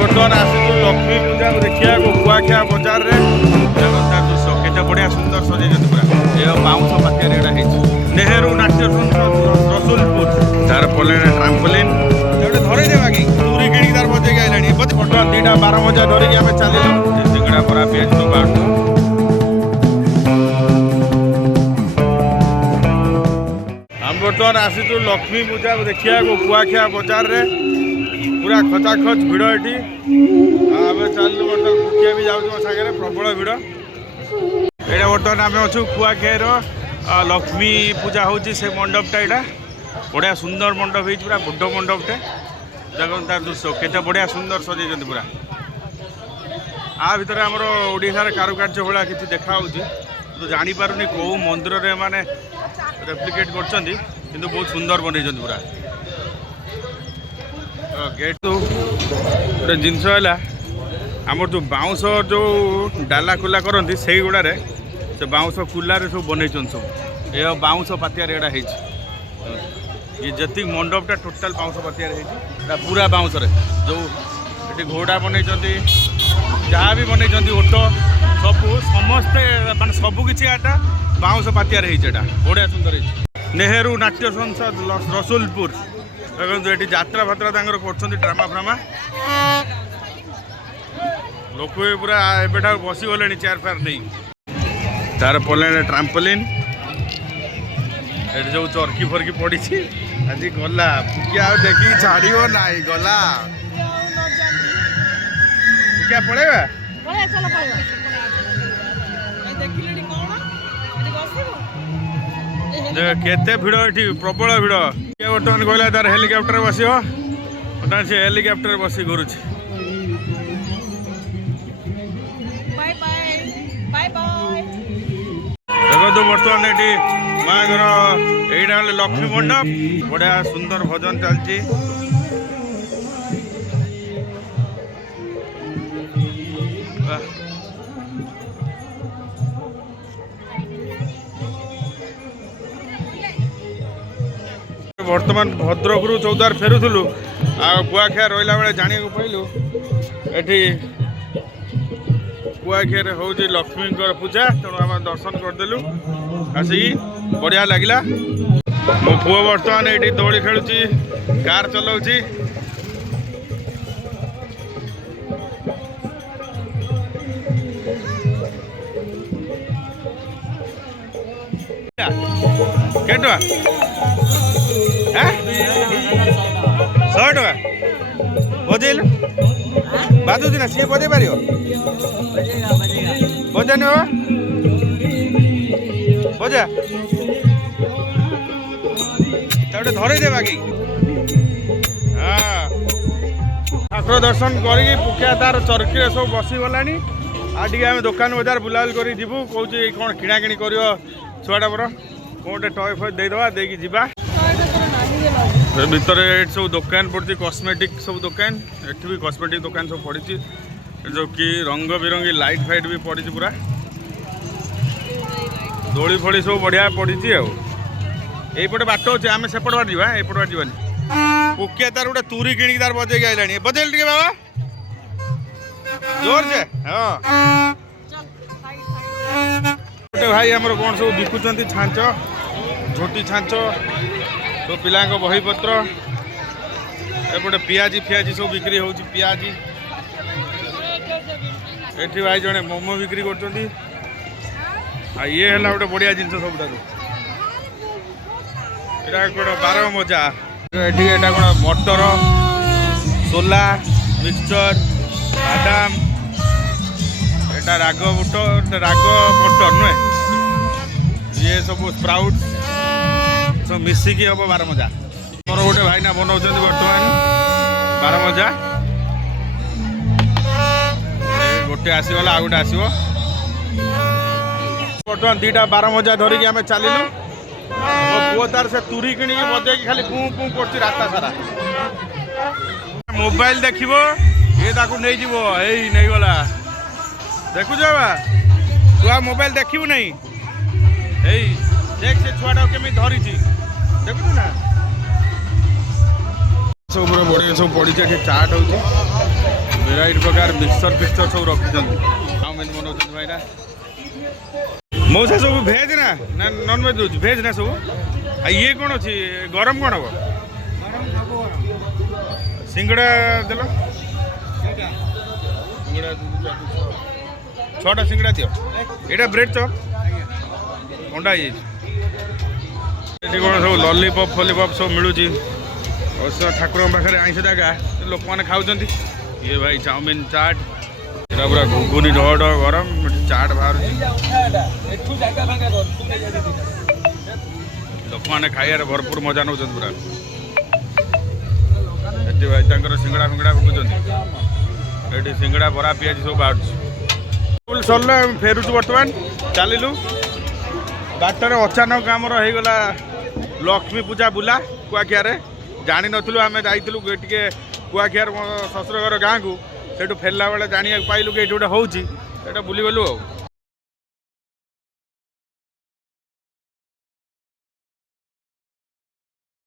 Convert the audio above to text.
बर्तमान आसू लक्ष्मी पूजा देखा कुआखिया बजार में जगन्नाथ दृश्य केते बढ़िया सुंदर सजाई पूरा ये बाउंश पाखिया नेहरू नाट्य रसुलपुर तार पले ट्राम्पोलिन धरे देवा कि दूरी किणी तार बजे आइलानी बर्तमान 2टा 12 मजा धरिकी आम चलू सिंगड़ा बरा पियाज सब बाटू हम बर्तमान आसू लक्ष्मी पूजा देखा कुआखिया बजार में पूरा खचाखच भिड़ ये आम चलू बर्तमान कुकिया भी जाऊँ सागर प्रबल भिड़ यहाँ बर्तमान आम अच्छु कुआखियार लक्ष्मी पूजा हूँ से मंडपटा यहाँ बढ़िया सुंदर मंडप हो पूरा बुढ़ मंडपटे जगन्नाथ दृश्य केते बढ़िया सुंदर सजाई पूरा आ भितर आमर ओडिशार कारुकार्य भाया किसी देखा तो जापारे कौ मंदिर में माने रेप्लिकेट कर बहुत सुंदर बनई पूरा गेट तो गोटे जिनस है आमर जो बाउंश जो डाला कुला करती से गुड़े से बाउंश कुलार सब बनई सब ये बाउंश पातियार यहाँ ये जी मंडपटा टोटाल बाउंश पातियार पूरा बाउंश जो ये घोड़ा बनई जहाँ भी बनई ओट सब समस्ते मान सबकि बाउंश पातियार बढ़िया सुंदर नेहरू नाट्य संसद रसुलपुर देखो ये यात्रा फात्रा कर ड्रामा फ्रामा लोक पूरा एबेठा बसीगले चेयर फेयर नहीं तार पले ट्राम्पोलिन ये जो चरकी फरकी पड़ी आज गला पुकिया देखी छाड़ ना गला पुकिया पड़ेगा केते भिड़ ये प्रबल भिड़ बर्तमान कहला तार हेलिकप्टर बस बर्तमान से हेलिकप्टर बसी घुरुँ देखो तो बर्तमान ये माँ यहाँ लक्ष्मी मंडप बढ़िया सुंदर भजन चलती बर्तमान भद्रक रु चौदार फेरुलु कुआखिया रहा बेले जाना पाइलु ये कुआखिया हूँ लक्ष्मी पूजा तेणु आम दर्शन करदेलु आसिक बढ़िया लगिला मो पुओ बर्तमान ये दौड़ी खेलुची कार चलाऊँगी के 100 टका बजेल बाजू ना सी बजे पार बजानी बाबा बजा गोटे धरे देवा कि हाँ ठाकुर दर्शन करी पुकिया तार चरकी सब बसीगला आम दुकान बजार बुलाबुली कर जीवु कौन कौन किणाकिणी कर छुआटा पर कौटे टय फय देदेवा देकी जीवा भितर सब दुकान पड़ी कॉस्मेटिक सब दुकान एठी भी कॉस्मेटिक दुकान सब पड़ी जो कि रंग बिरंगी लाइट फाइट भी पड़ी पूरा दोली फोड़ी सब बढ़िया पड़ी यहीपटे बाट अच्छे आम सेपट बाट जावा एपट बाट जावानी पुकिया तार गोटे तुरी किणी तार बजे आइलानी बजेल टे बाबा जोर से हाँ गोटे भाई आमर कौन सब बिकुंट छांच झोटी छांच तो पिला बही पत्र एपटे पियाजी फियाजी सब बिक्री हो पियाजी एठी भाई जड़े मोमो बिक्री कर ये है गोटे बढ़िया जिन सब गोटे 12 मजा ये कौन मटर सोला मिक्सचर बादाम एटा राग बुट राग मटर नुहे ये सब स्प्राउट सब मिसिकी हम 12 मजा मोर गोटे भाईना बनाऊँ बर्तमान 12 मजा गोटे आसीगला आ गोटे आसो बर्तमान 2टा 12 मजा धरिकी आम चलू मो पुओ तार से तुरी किणी बजे खाली पुँ पुँ कर रास्ता सारा मोबाइल देखो ये नहीं जीव नहीं गला देखु बा तू आ मोबाइल देखू नहीं देख से छुआटा केमी धरी देखु ना सब बढ़िया सब पड़ी चाट हो भेराइट प्रकार मिक्सचर फिक्सचर सब रखी चाउमिन बनाऊँ भाईना मौसा सब भेज ना नॉन वेज दूसरी भेज ना सब ये कौन अच्छी गरम कौन हम सिंगड़ा देल सिंगड़ा 6टा सिंगड़ा दियो यहाँ ब्रेड चप अंडा ये कौन सब लॉलीपॉप फॉलीपॉप सब मिलूँ अवश्य ठाकुर पाखे आईस जगह लोक मैंने खाऊँ ये भाई चाउमिन चाट यहाँ पूरा घुगुनी ढ ढ गरम चाट बाहर लोक मैंने खाइबार भरपूर मजा नौ पूरा ये भाई सिंगड़ा फिंगड़ा बिकुं ये सिंगड़ा बरा पिज सब बाहर सरला फेरुचु बर्तमान चलू बाटर अचानक आमर होगला लक्ष्मी पूजा बुला कुआखिया जानी नथिलु आमे जाइतिलु टिके कुआखियार मो ससुर घर गाँ को सेठू फेरला बेले जानिया पाइलु कि ये गोटे होउची बुली गलु।